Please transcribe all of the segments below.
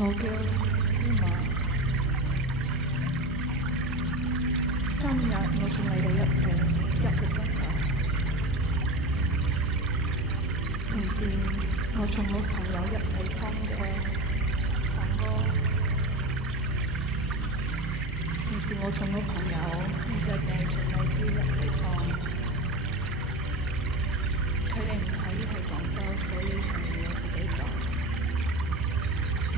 我叫芝麻，今日我同你哋一齊1個鐘頭。平時我同我朋友一齊聽嘅飯歌，平時我同我朋友就係從荔枝一齊放。佢哋唔喺廣州，所以係我自己走。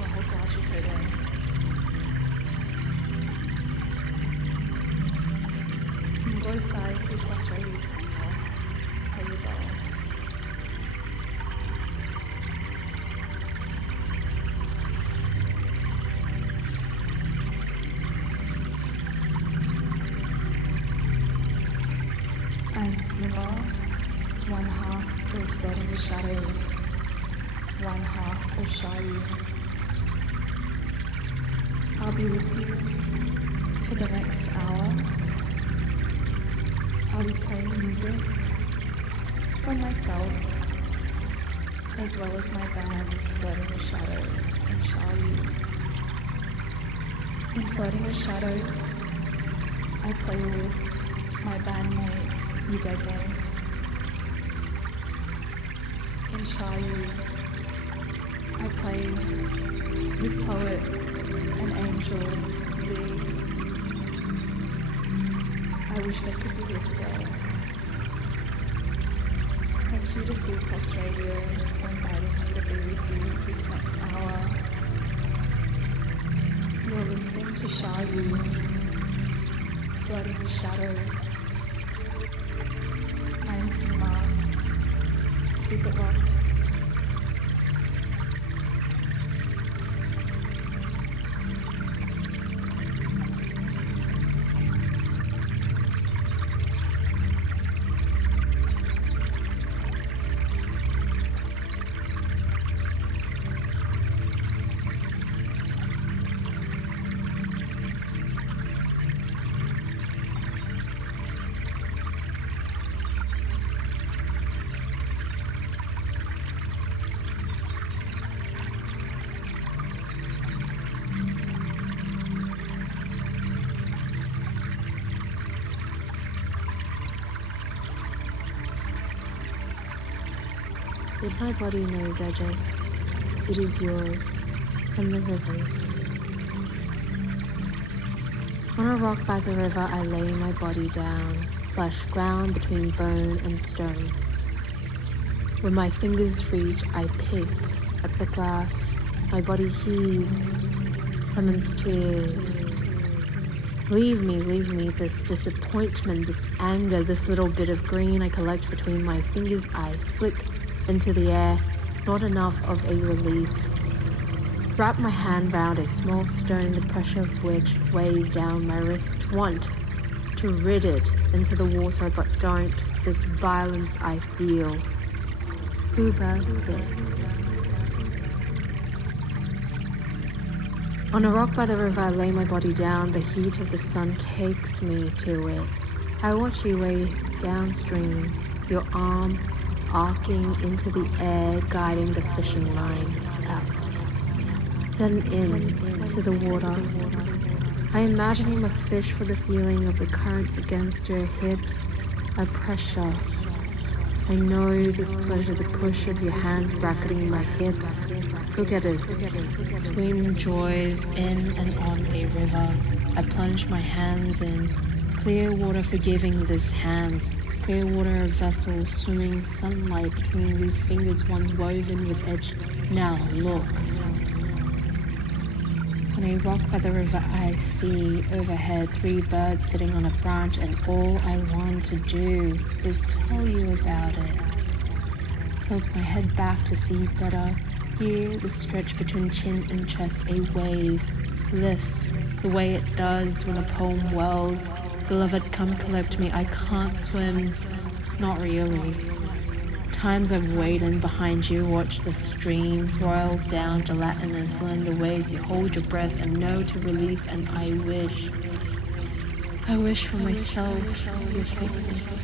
我好掛住佢哋。唔該晒 C+Radio 請我喺呢度。I'm Zima, one half of Floating the Shadows, one half of Shayu. I'll be with you for the next hour. I'll be playing music from myself as well as my bands Floating the Shadows and Shayu. In Floating the Shadows, I play with my bandmate Udege. In Shayu, I play with poet and angel Z. I wish they could be here today. Thank you to C+Radio for inviting me to be with you this next hour. You're listening to Shayu, Floating the Shadows. I'm Zima. Keep it locked. Yet my body knows edges. It is yours, and the river's. On a rock by the river I lay my body down, flesh ground between bone and stone. When my fingers reach, I pick at the grass. My body heaves, summons tears. Leave me, this disappointment, this anger, this little bit of green I collect between my fingers, I flick into the air, not enough of a release. Wrap my hand round a small stone, the pressure of which weighs down my wrist. Want to rid it into the water, but don't. This violence I feel. Who birthed it? On a rock by the river I lay my body down. The heat of the sun cakes me to it. I watch you way downstream, your arm arcing into the air, guiding the fishing line out. Then in to the water. I imagine you must fish for the feeling of the currents against your hips, a pressure. I know this pleasure, the push of your hands bracketing my hips. Look at us, twin joys in and on a river. I plunge my hands in, clear water forgiving these hands, clear water of vessels swimming sunlight between these fingers once woven with edge. Now look. On a rock by the river I see overhead 3 birds sitting on a branch, and all I want to do is tell you about it. Tilt my head back to see better. Hear the stretch between chin and chest, a wave lifts the way it does when a poem wells. Beloved, come collect me, I can't swim. Not really. Times I've waited behind you, watch the stream roil down gelatinously in the ways you hold your breath and know to release, and I wish for myself your thickness.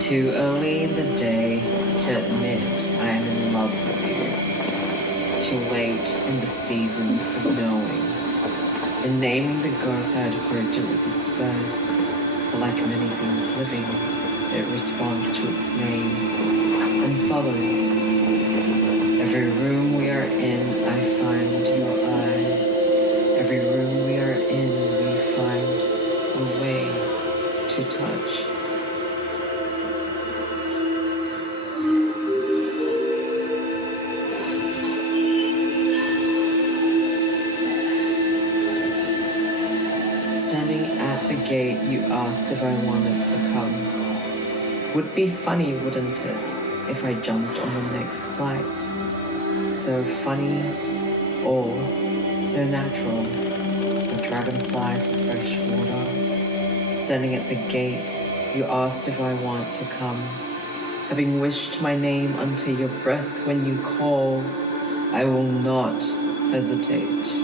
Too early in the day to admit I am in love with you. Too late in the season of knowing. In naming the ghost I'd hoped it would disperse. But like many things living, it responds to its name and follows. Every room we are in, I find your eyes. Every room we are in, we find a way to touch. Standing at the gate, you asked if I wanted to come. Would be funny, wouldn't it, if I jumped on the next flight? So funny or so natural, a dragonfly to fresh water. Standing at the gate, you asked if I want to come. Having wished my name unto your breath when you call, I will not hesitate.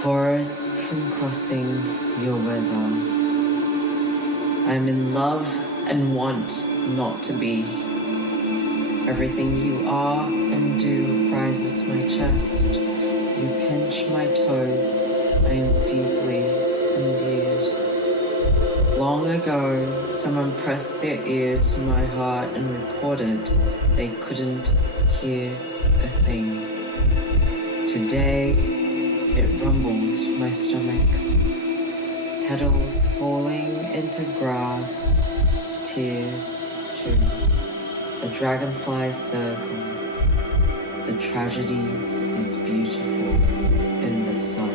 Pores from crossing your weather. I'm in love and want not to be. Everything you are and do rises my chest. You pinch my toes. I am deeply endeared. Long ago, someone pressed their ear to my heart and reported they couldn't hear a thing. Today, it rumbles my stomach, petals falling into grass, tears too. A dragonfly circles. The tragedy is beautiful in the sun.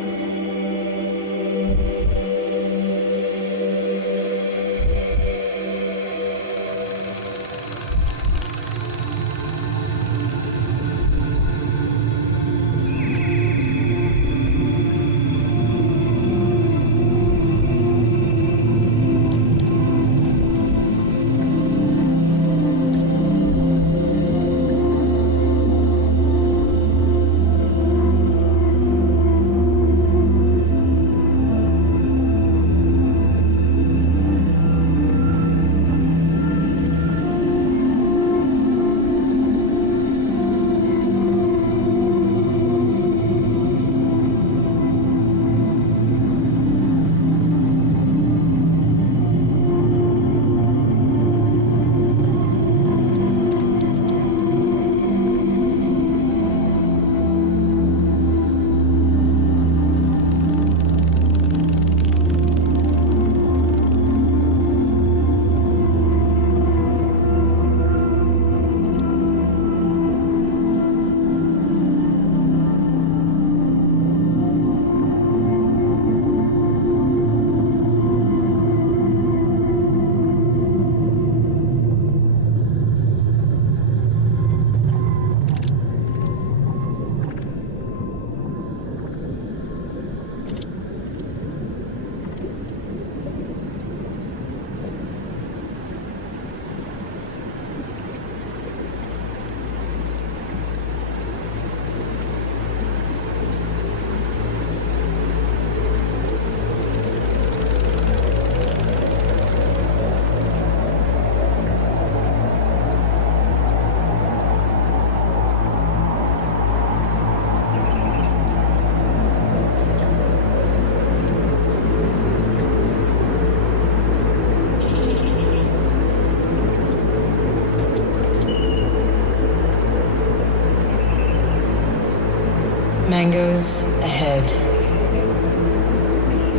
Mangoes ahead.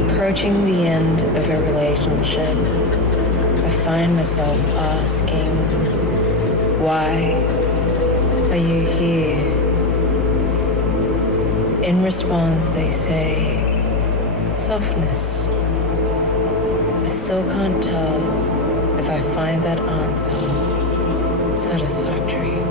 Approaching the end of a relationship, I find myself asking why Are you here? In response, they say, softness. I still can't tell if I find that answer satisfactory.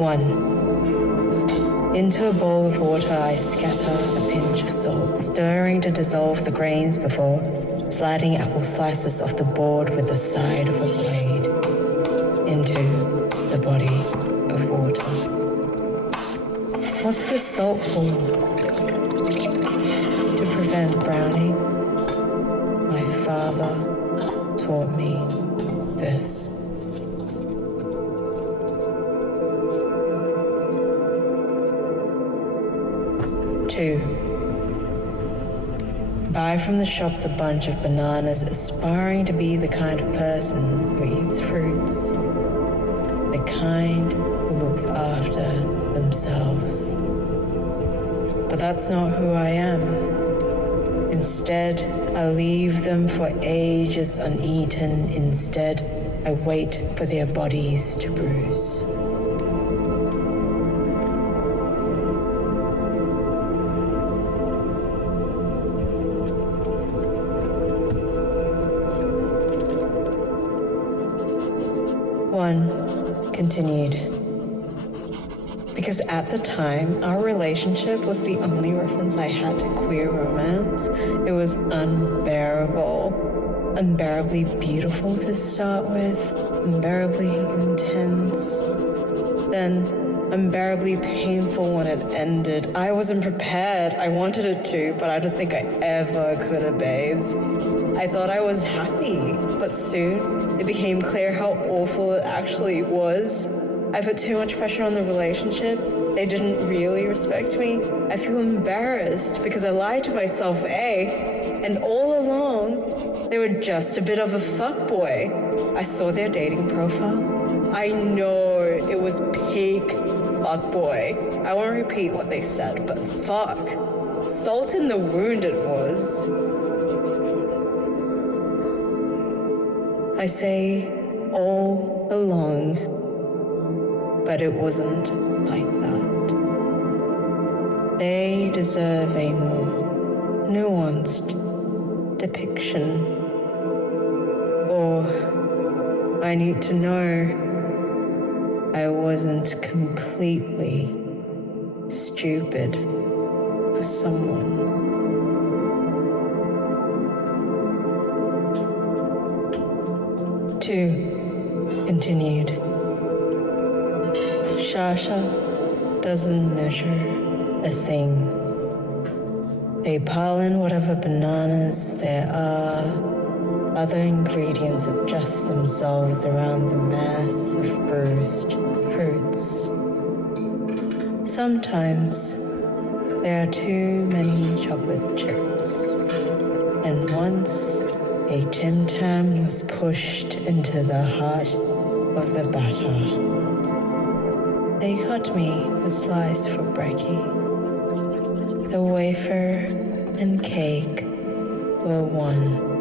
One. Into a bowl of water, I scatter a pinch of salt, stirring to dissolve the grains before sliding apple slices off the board with the side of a blade into the body of water. What's the salt for? To prevent browning. My father taught me this. Two. Buy from the shops a bunch of bananas, aspiring to be the kind of person who eats fruits. The kind who looks after themselves. But that's not who I am. Instead, I leave them for ages uneaten. Instead, I wait for their bodies to bruise. One continued. Because at the time, our relationship was the only reference I had to queer romance. It was unbearable. Unbearably beautiful to start with, unbearably intense, then unbearably painful when it ended. I wasn't prepared. I wanted it to, but I don't think I ever could have, babes. I thought I was happy, but soon it became clear how awful it actually was. I put too much pressure on the relationship. They didn't really respect me. I feel embarrassed because I lied to myself, and all along, they were just a bit of a fuckboy. I saw their dating profile. I know it was peak fuckboy. I won't repeat what they said, but fuck. Salt in the wound it was. I say all along, but it wasn't like that. They deserve a more nuanced depiction. Or I need to know I wasn't completely stupid for someone. Two continued. Shasha doesn't measure a thing. They pile in whatever bananas there are. Other ingredients adjust themselves around the mass of bruised fruits. Sometimes there are too many chocolate chips. And once a Tim Tam was pushed into the heart of the batter. They cut me a slice for brekkie. The wafer and cake were one.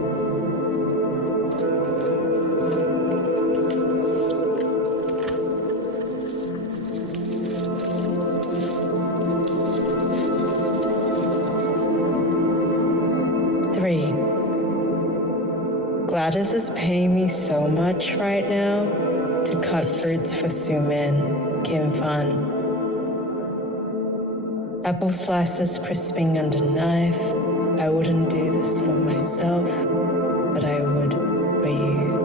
Three. Gladys is paying me so much right now to cut fruits for Sumin, Kim Fan. Apple slices crisping under knife. I wouldn't do this for myself, but I would for you.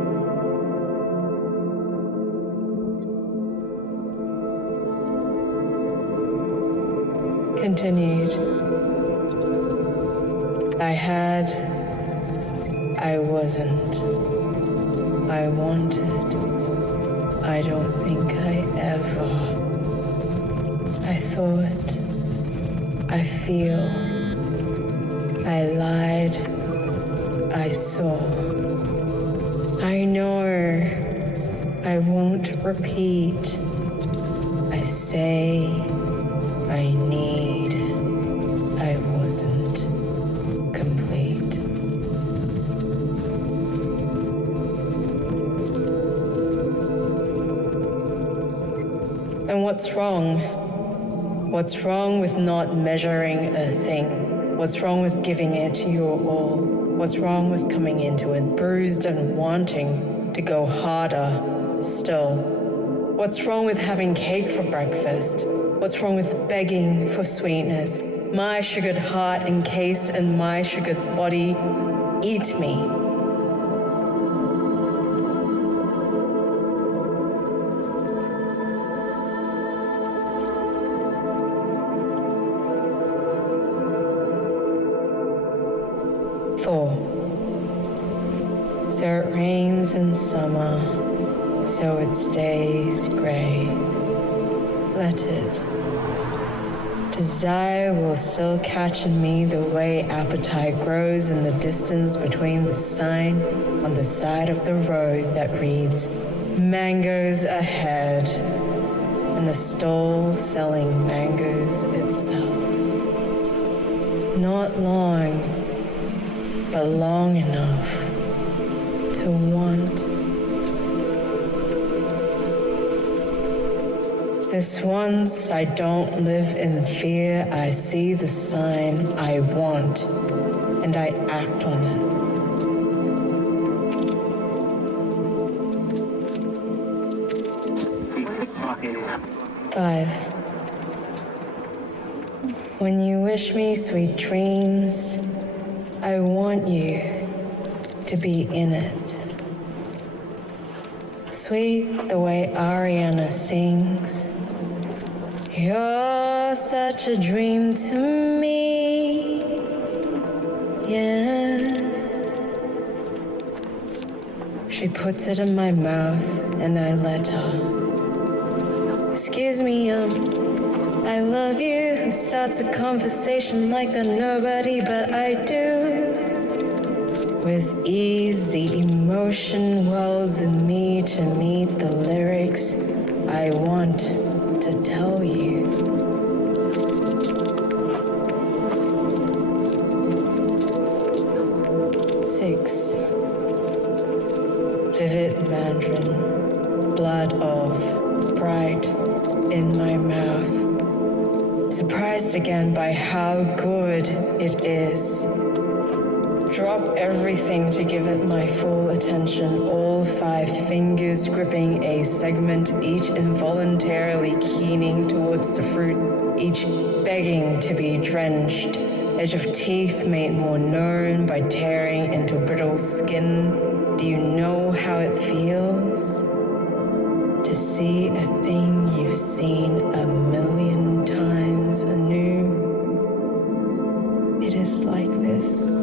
Continued. I wasn't. I wanted. I don't think I ever. I thought. I feel. I lied. I saw. I know. I won't repeat. I say. I need. what's wrong? What's wrong with not measuring a thing? What's wrong with giving it your all? What's wrong with coming into it bruised and wanting to go harder still? What's wrong with having cake for breakfast? What's wrong with begging for sweetness? My sugared heart encased in my sugared body, eat me. So it rains in summer, so it stays gray. Let it. Desire will still catch in me the way appetite grows in the distance between the sign on the side of the road that reads, "Mangoes ahead," and the stall selling mangoes itself. Not long, but long enough to want. This once I don't live in fear, I see the sign I want, and I act on it. Five. When you wish me sweet dreams, I want you to be in it. Sweet the way Ariana sings. You're such a dream to me, yeah. She puts it in my mouth and I let her. Excuse me, I love you. Who starts a conversation like the nobody, but I do. With ease, the emotion wells in me to meet the lyrics I want to tell you. Six. Vivid mandarin, blood of bright in my mouth. Surprised again by how good it is. Drop everything to give it my full attention, all 5 fingers gripping a segment, each involuntarily keening towards the fruit, each begging to be drenched, edge of teeth made more known by tearing into brittle skin. Do you know how it feels? To see a thing you've seen 1,000,000 times anew. It is like this.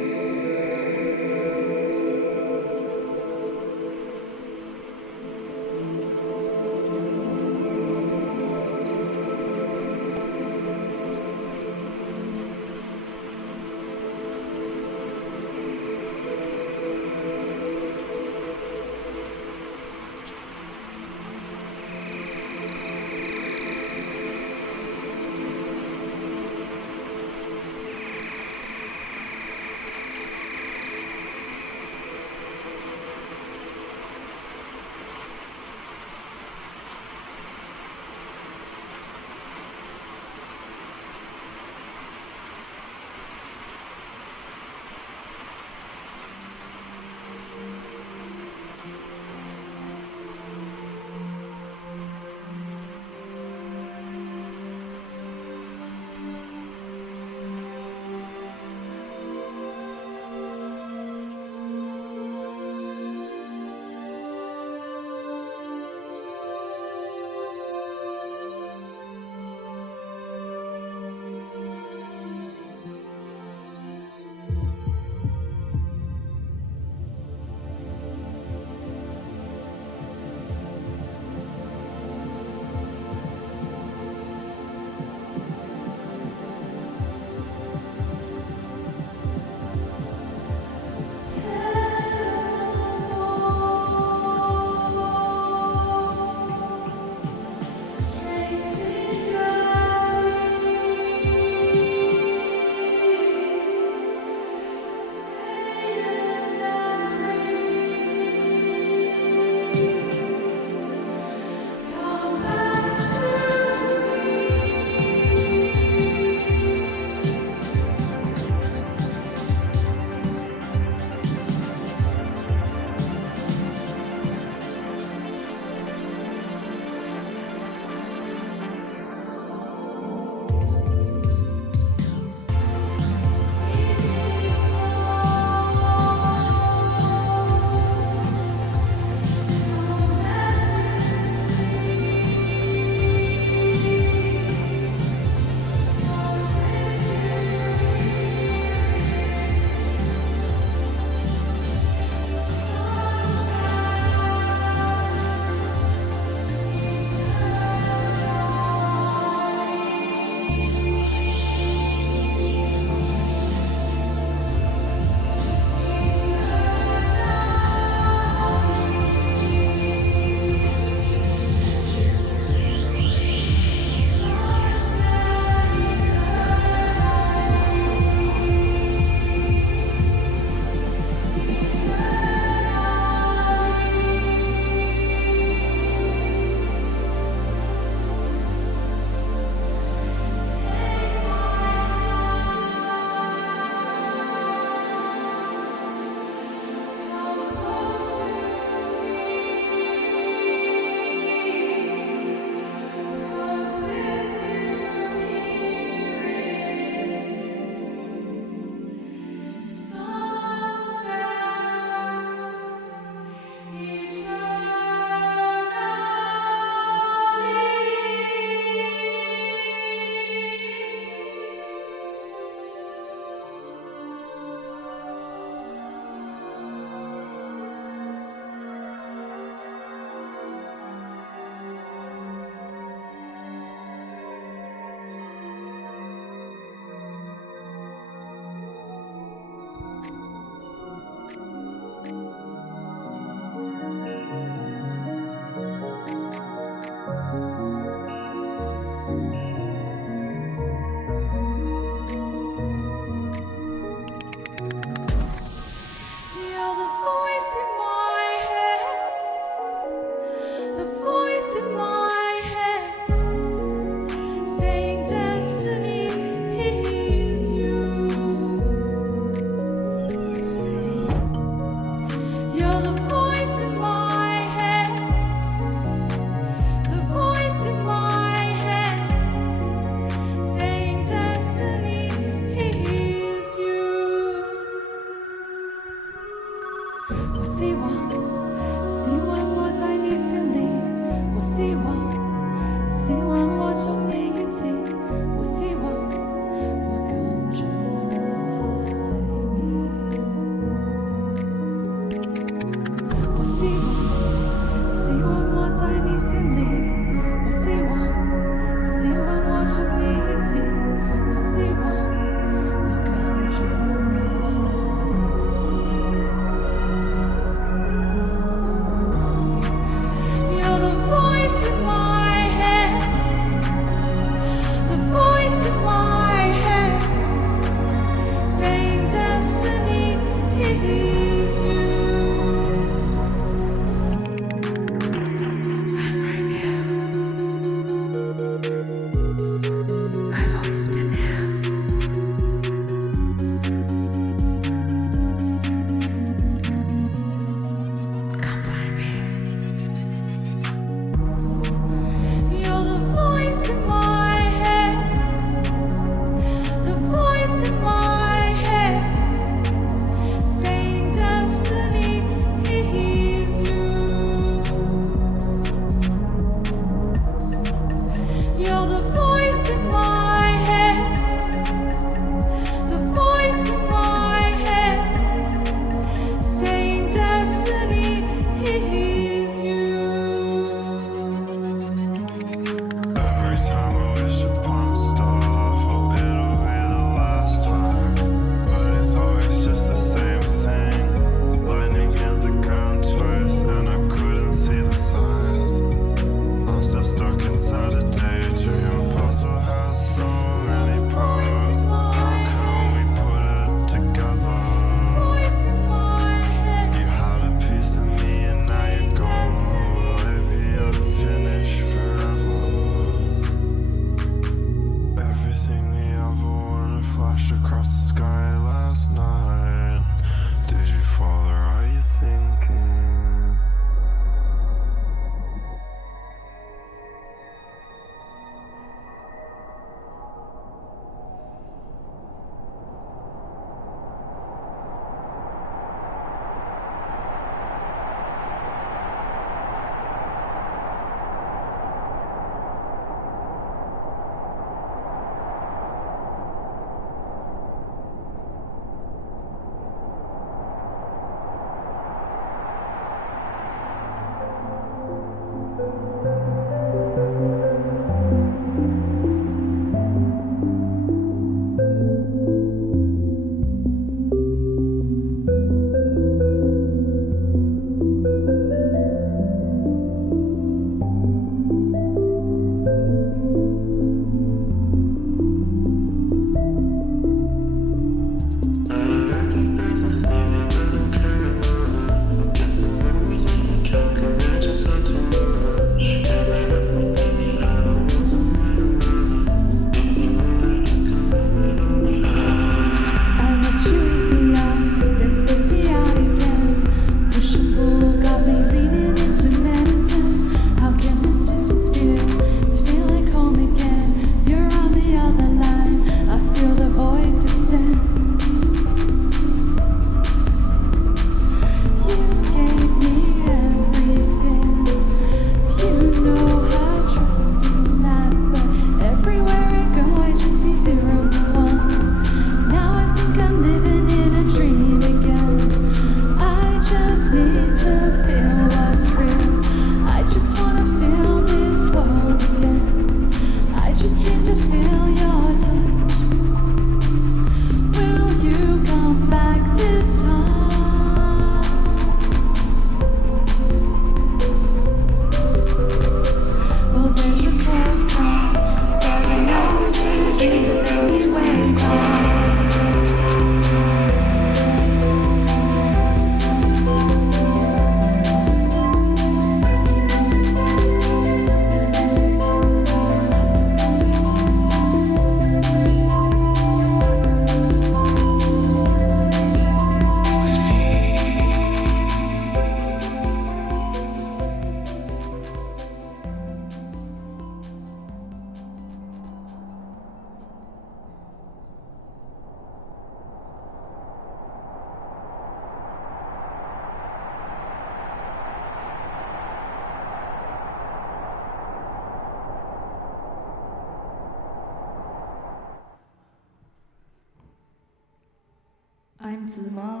Zuma,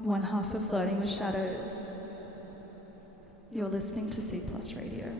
one half of Flirting with Shadows. You're listening to C+Radio.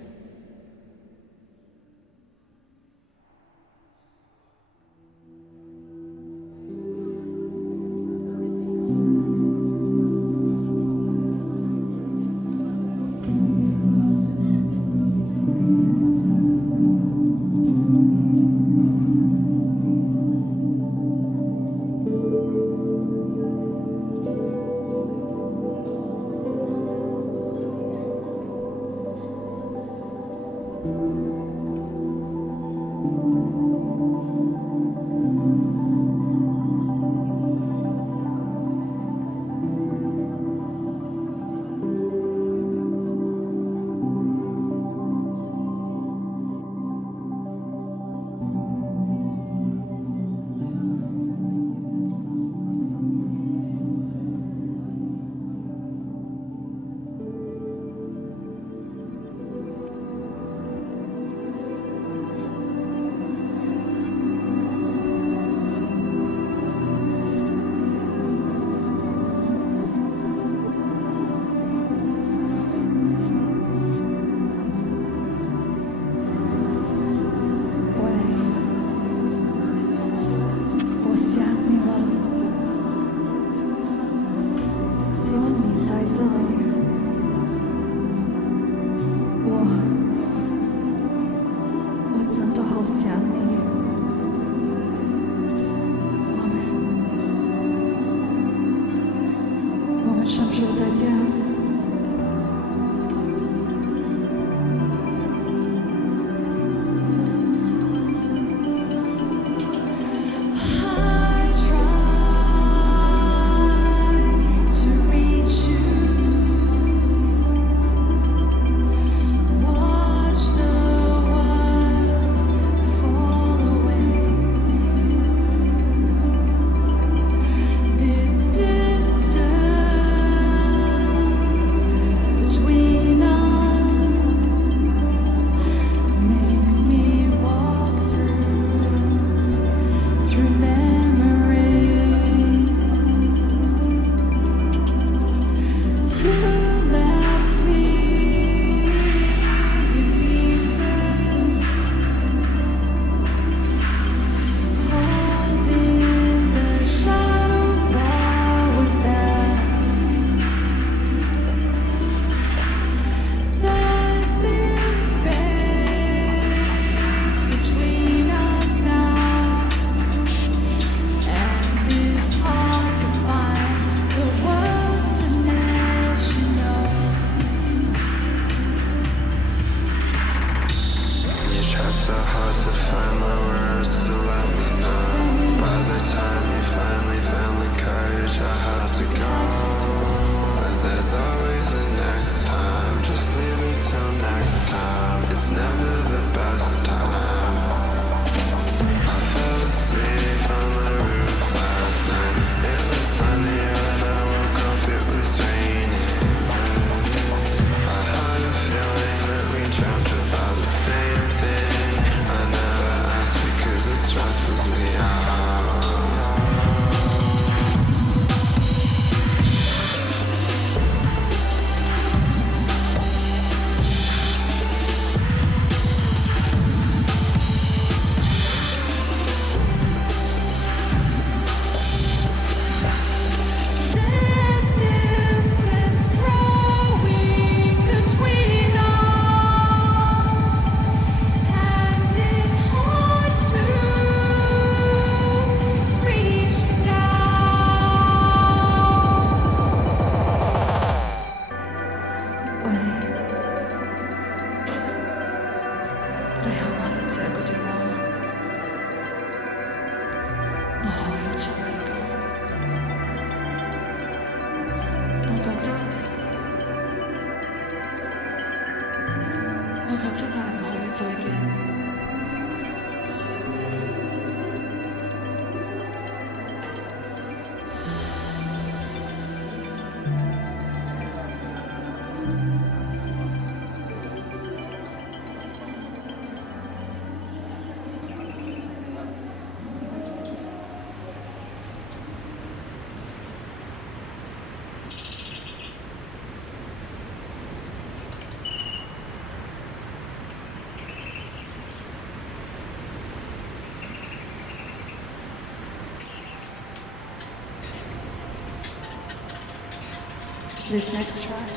This next track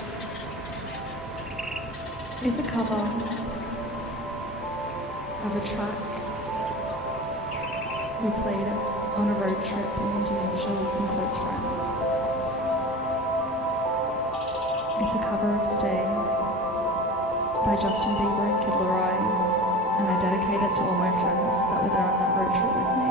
is a cover of a track we played on a road trip in Indonesia with some close friends. It's a cover of Stay by Justin Bieber and Kid Laroi, and I dedicate it to all my friends that were there on that road trip with me.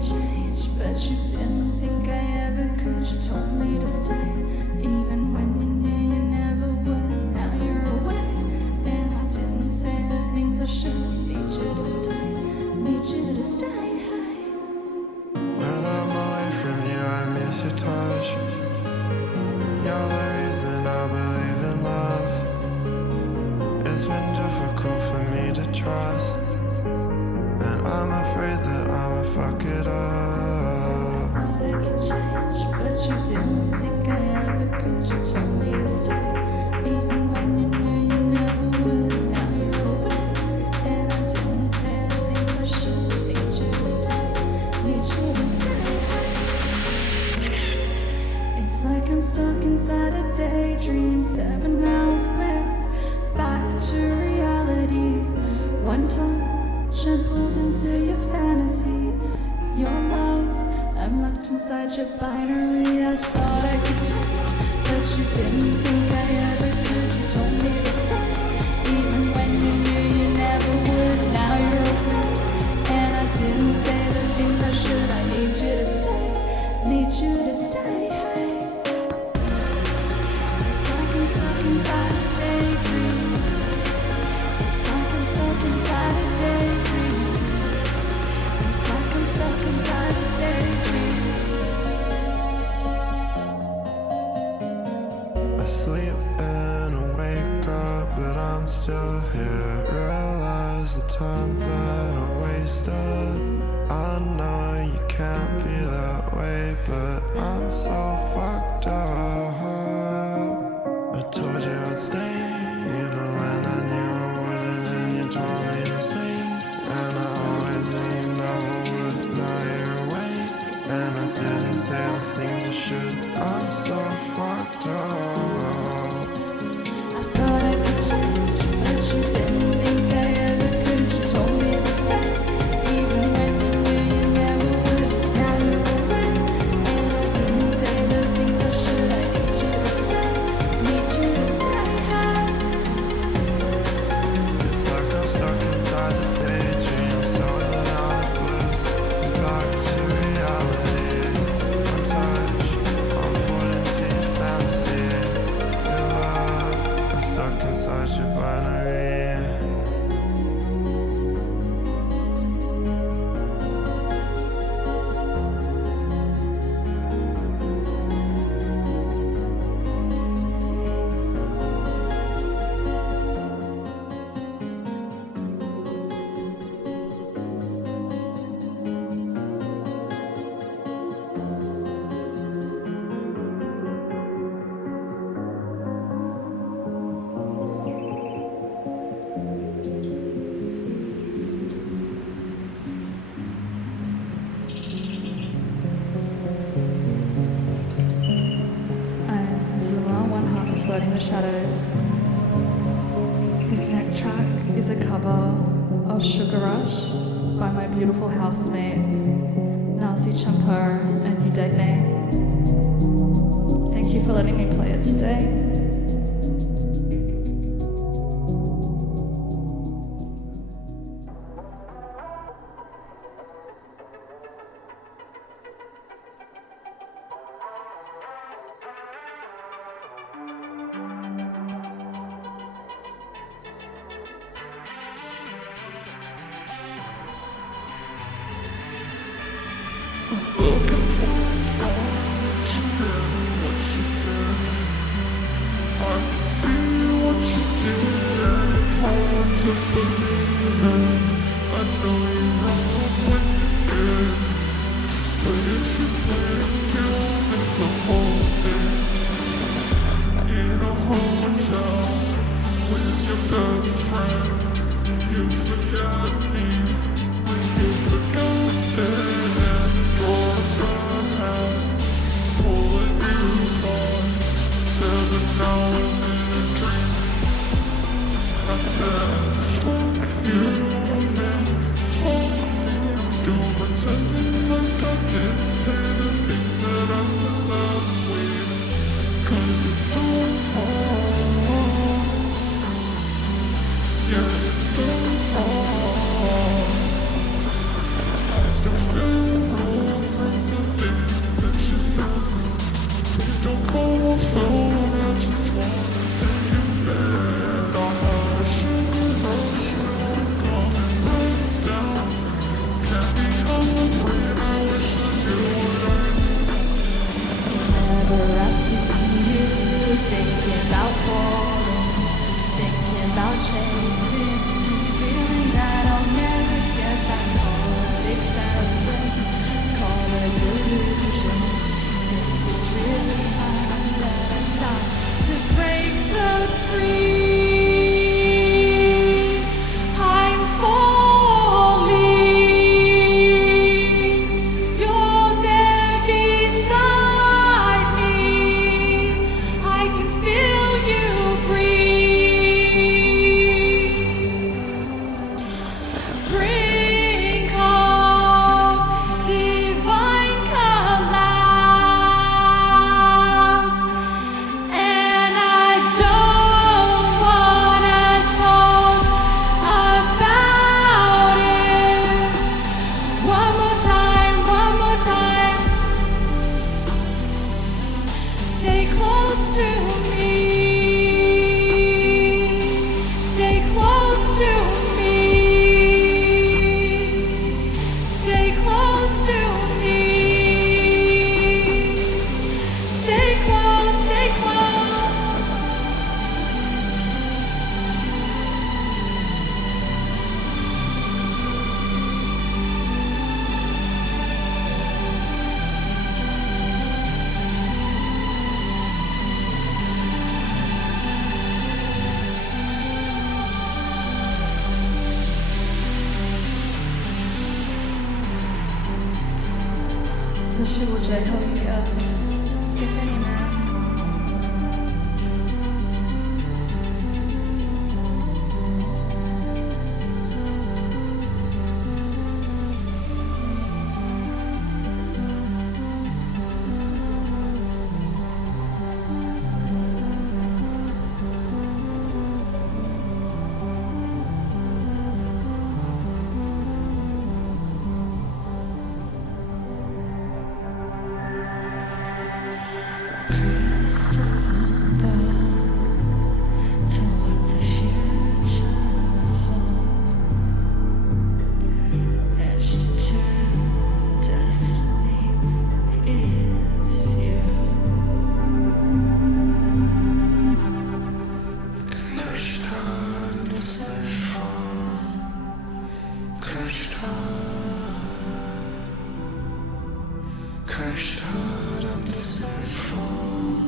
Change, but you didn't think I ever could. You told me to stay, even when you knew you never would. Now you're away, and I didn't say the things I should. Need you to stay, need you to stay. Hey. When I'm away from you, I miss your touch. You're the reason I believe in love. It's been difficult for me to trust, and I'm afraid that I'ma fuck it up. Thought I could change, but you didn't think I ever could. You told me to stay, even when you knew you never would. Now you're away, and I didn't say the things I should. Need you to stay, need you to stay. It's like I'm stuck inside a daydream. 7 hours bliss, back to reality. One touch and pulled into your fantasy. Your love, I'm locked inside your binary. I thought I could change, but you didn't think I ever could. You told me to stay, even when you knew you never would. Now you're away, and I didn't say the things I should. I need you to stay, need you to stay. Hey. It's like I'm stuck inside a daydream. It's like I'm stuck inside a daydream. Stuck inside a daydream. I sleep and I wake up, but I'm still here. Realize the time that I wasted. I know you can't be that way, but I'm so fucked up. I told you I'd stay, even when I knew I wouldn't, and you told me the same. And I always knew you never would. Now you're away, and I didn't say the things I should. I'm so fucked up. I thought I could change, but you didn't think I ever could. You told me to stay, even when you knew you never would. Now you're away, and I didn't say the things I should. I need you to stay, need you to stay. Hey. It's like I'm stuck inside a daydream. So now it's bliss, back to reality. One touch, I'm falling into your fantasy. Your love, I'm stuck inside your binary. I'm Zuma, one half of Floating the Shadows. This next track is a cover of Sugar Rush by my beautiful housemates, Nasi Champur and Udegne. Thank you for letting me play it today. What she said. 这是我最后一个，谢谢你们。Crashed hard on this nightfall.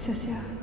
谢谢。